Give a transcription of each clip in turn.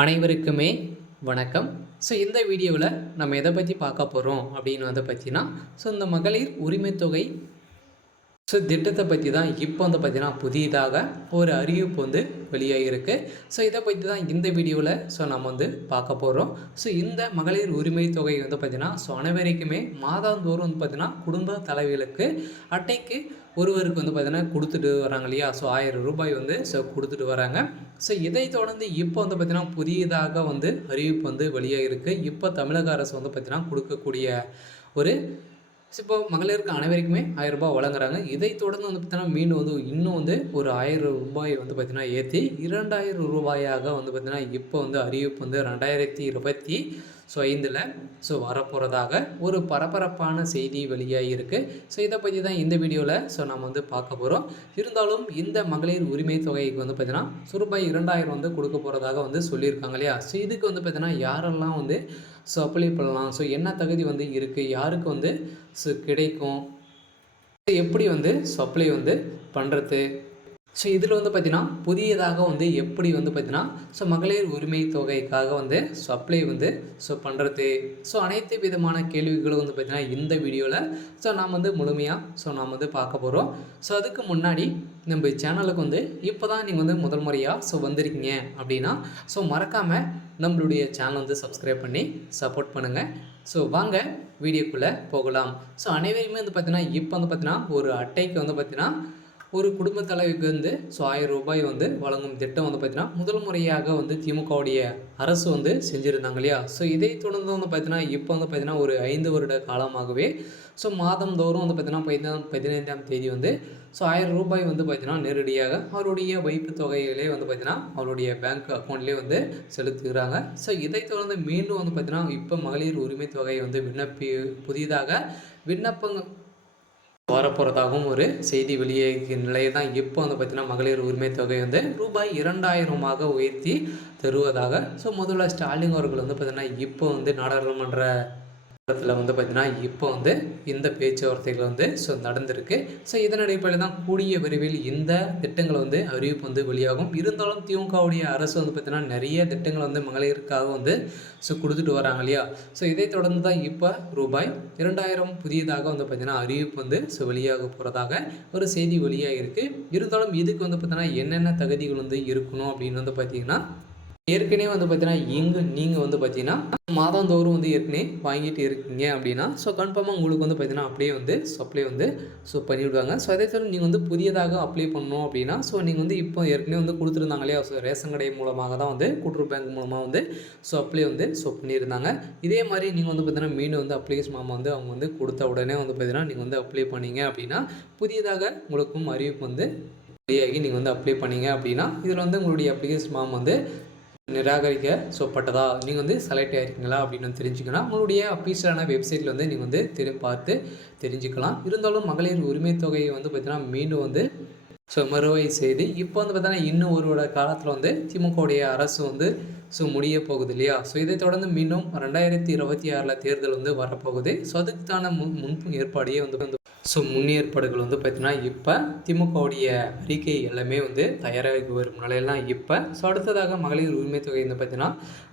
அனைவருக்குமே வணக்கம். இந்த வீடியோவில் நம்ம எதை பற்றி பார்க்க போகிறோம் அப்படின்னு பார்த்தீங்கன்னா, இந்த மகளிர் உரிமை தொகை திட்டத்தை பற்றி தான் இப்போ பார்த்தீங்கன்னா புதிதாக ஒரு அறிவிப்பு வெளியாகிருக்கு. இதை பற்றி தான் இந்த வீடியோவில் நம்ம பார்க்க போகிறோம். இந்த மகளிர் உரிமை தொகை பார்த்தீங்கன்னா அனைவருக்குமே மாதந்தோறும் பார்த்தீங்கன்னா குடும்ப தலைவிகளுக்கு அட்டைக்கு ஒருவருக்கு பார்த்தீங்கன்னா கொடுத்துட்டு வராங்க இல்லையா? 1000 ரூபாய் கொடுத்துட்டு வராங்க. இதை தொடர்ந்து இப்போ பார்த்தீங்கன்னா புதியதாக அறிவிப்பு வெளியாகிருக்கு. இப்போ தமிழக அரசு பார்த்தீங்கன்னா கொடுக்கக்கூடிய ஒரு இப்போ மகளிருக்கு அனைவருக்குமே 1000 ரூபாய் வழங்குறாங்க. இதை தொடர்ந்து பார்த்தீங்கன்னா மீண்டும் இன்னும் ஒரு 1000 ரூபாய் பார்த்தீங்கன்னா ஏற்றி 2000 ரூபாயாக பார்த்தீங்கன்னா இப்போ அறிவிப்பு 2025ல் வரப்போகிறதாக ஒரு பரபரப்பான செய்தி வெளியாகி இருக்குது. இதை பற்றி தான் இந்த வீடியோவில் நம்ம பார்க்க போகிறோம். இருந்தாலும் இந்த மகளிர் உரிமை தொகைக்கு பார்த்தீங்கன்னா ரூபாய் 2000 கொடுக்க போகிறதாக சொல்லியிருக்காங்க இல்லையா? இதுக்கு பார்த்தீங்கன்னா யாரெல்லாம் அப்ளை பண்ணலாம், என்ன தகுதி இருக்குது, யாருக்கு கிடைக்கும், எப்படி அப்ளை பண்ணுறது, இதில் பார்த்தீங்கன்னா புதியதாக எப்படி பார்த்தீங்கன்னா மகளிர் உரிமை தொகைக்காக அப்ளை பண்ணுறது, அனைத்து விதமான கேள்விகளும் பார்த்தீங்கன்னா இந்த வீடியோவில் நாம் முழுமையாக நாம் பார்க்க போகிறோம். அதுக்கு முன்னாடி நம்ம சேனலுக்கு இப்போ தான் நீங்கள் முதல் முறையாக வந்திருக்கீங்க அப்படின்னா மறக்காமல் நம்மளுடைய சேனல் சப்ஸ்கிரைப் பண்ணி சப்போர்ட் பண்ணுங்கள். வாங்க வீடியோக்குள்ளே போகலாம். அனைவருமே பார்த்தீங்கன்னா இப்போ பார்த்தீங்கன்னா ஒரு அட்டைக்கு பார்த்தீங்கன்னா ஒரு குடும்ப தலைவிக்கு 1000 ரூபாய் வழங்கும் திட்டம் பார்த்தீங்கன்னா முதல் முறையாக திமுகவுடைய அரசு செஞ்சுருந்தாங்க இல்லையா? இதை தொடர்ந்து பார்த்தீங்கன்னா இப்போ பார்த்தீங்கன்னா ஒரு 5 வருட காலமாகவே மாதந்தோறும் பார்த்தீங்கன்னா 15ஆம் தேதி 1000 ரூபாய் பார்த்தீங்கன்னா நேரடியாக அவருடைய வைப்பு தொகையிலே பார்த்தீங்கன்னா அவருடைய பேங்க் அக்கௌண்ட்லேயே செலுத்துகிறாங்க. இதை தொடர்ந்து மீண்டும் பார்த்தீங்கன்னா இப்போ மகளிர் உரிமை தொகை புதிதாக விண்ணப்பங்க வரப்போகிறதாகவும் ஒரு செய்தி வெளியே நிலையை தான் இப்போ பார்த்தீங்கன்னா மகளிர் உரிமை தொகை ரூபாய் 2000 உயர்த்தி தருவதாக முதல்ல ஸ்டாலின் அவர்கள் பார்த்தீங்கன்னா இப்போ நாடாளுமன்ற பார்த்தீங்கன்னா இப்போ இந்த பேச்சுவார்த்தைகள் நடந்திருக்கு. இதன் அடிப்படையில் தான் கூடிய விரைவில் இந்த திட்டங்கள் அறிவிப்பு வெளியாகும். இருந்தாலும் திமுகவுடைய அரசு பார்த்தீங்கன்னா நிறைய திட்டங்கள் மகளிருக்காக கொடுத்துட்டு வராங்க இல்லையா? இதை தொடர்ந்து தான் இப்போ ரூபாய் 2000 புதியதாக பார்த்தீங்கன்னா அறிவிப்பு வெளியாக போகிறதாக ஒரு செய்தி வெளியாக இருக்குது. இருந்தாலும் இதுக்கு பார்த்தீங்கன்னா என்னென்ன தகுதிகள் இருக்கணும் அப்படின்னு பார்த்தீங்கன்னா ஏற்கனவே பார்த்தீங்கன்னா நீங்கள் பார்த்தீங்கன்னா மாதந்தோறும் ஏற்கனவே வாங்கிட்டு இருக்கீங்க அப்படின்னா கன்ஃபார்மாக உங்களுக்கு பார்த்தீங்கன்னா அப்படியே அப்ளை பண்ணிவிடுவாங்க. அதை தவிர நீங்கள் புதியதாக அப்ளை பண்ணணும் அப்படின்னா நீங்கள் இப்போ ஏற்கனவே கொடுத்துருந்தாங்க இல்லையா? ரேஷன் கடை மூலமாக தான் கூட்டுறவு பேங்க் மூலமாக அப்ளை பண்ணியிருந்தாங்க. இதே மாதிரி நீங்கள் பார்த்தீங்கன்னா மீண்டும் அப்ளிகேஷன் ஃபார்ம் அவங்க கொடுத்த உடனே பார்த்தீங்கன்னா நீங்கள் அப்ளை பண்ணீங்க அப்படின்னா புதியதாக உங்களுக்கும் அறிவிப்பு வெளியாகி நீங்கள் அப்ளை பண்ணீங்க அப்படின்னா இதில் உங்களுடைய அப்ளிகேஷன் ஃபார்ம் நிராகரிக்கப்பட்டதா நீங்கள் செலக்ட் ஆகிருக்கீங்களா அப்படின்னு தெரிஞ்சுக்கலாம். உங்களுடைய அஃபீஷியலான வெப்சைட்டில் நீங்கள் பார்த்து தெரிஞ்சுக்கலாம். இருந்தாலும் மகளிர் உரிமை தொகையை பார்த்தீங்கன்னா மீண்டும் மறுவை செய்து இப்போ பார்த்தீங்கன்னா இன்னும் ஒரு காலத்தில் திமுகவுடைய அரசு முடிய போகுது இல்லையா? இதை தொடர்ந்து மீண்டும் 2026 தேர்தல் வரப்போகுது. அதுக்கான முன் ஏற்பாடையே முன்னேற்பாடுகள் பார்த்தீங்கன்னா இப்போ திமுகவுடைய அறிக்கை எல்லாமே தயாராகி வரும் நிலையெல்லாம் இப்போ. அடுத்ததாக மகளிர் உரிமை தொகை பார்த்தீங்கன்னா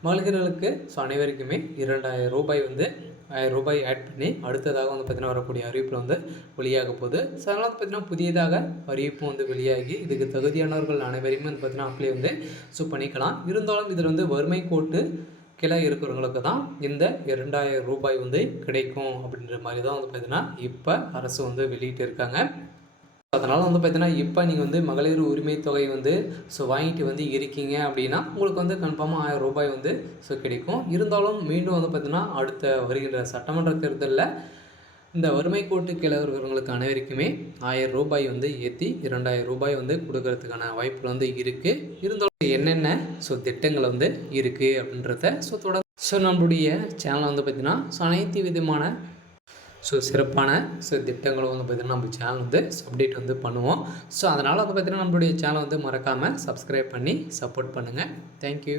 மகளிர்களுக்கு அனைவருக்குமே 2000 ரூபாய் 1000 ரூபாய் ஆட் பண்ணி அடுத்ததாக பார்த்தீங்கன்னா வரக்கூடிய அறிவிப்பில் வெளியாக போகுது. அதனால் பார்த்தீங்கன்னா புதியதாக அறிவிப்பு வெளியாகி இதுக்கு தகுதியானவர்கள் அனைவரையுமே பார்த்தீங்கன்னா அப்ளை பண்ணிக்கலாம். இருந்தாலும் இதில் வறுமை கோட்டு கீழே இருக்கிறவங்களுக்கு தான் இந்த 2000 ரூபாய் கிடைக்கும் அப்படின்ற மாதிரி தான் பார்த்தீங்கன்னா இப்போ அரசு வெளியிட்டு இருக்காங்க. அதனால் பார்த்தீங்கன்னா இப்போ நீங்கள் மகளிர் உரிமை தொகை வாங்கிட்டு இருக்கீங்க அப்படின்னா உங்களுக்கு கன்ஃபார்மாக 1000 ரூபாய் கிடைக்கும். இருந்தாலும் மீண்டும் பார்த்தீங்கன்னா அடுத்த வருகின்ற சட்டமன்ற தேர்தலில் இந்த வறுமை கோட்டு கீழே இருக்கிறவங்களுக்கு அனைவருக்குமே 1000 ரூபாய் ஏற்றி 2000 ரூபாய் கொடுக்கறதுக்கான வாய்ப்புகள் இருக்குது. இருந்தாலும் என்னென்ன திட்டங்கள் இருக்குது அப்படின்றத தொடர்ந்து நம்மளுடைய சேனல் பார்த்திங்கன்னா அனைத்து விதமான சிறப்பான திட்டங்களும் பார்த்திங்கன்னா நம்ம சேனல் அப்டேட் பண்ணுவோம். அதனால் பார்த்திங்கன்னா நம்மளுடைய சேனல் மறக்காமல் சப்ஸ்கிரைப் பண்ணி சப்போர்ட் பண்ணுங்கள். தேங்க்யூ.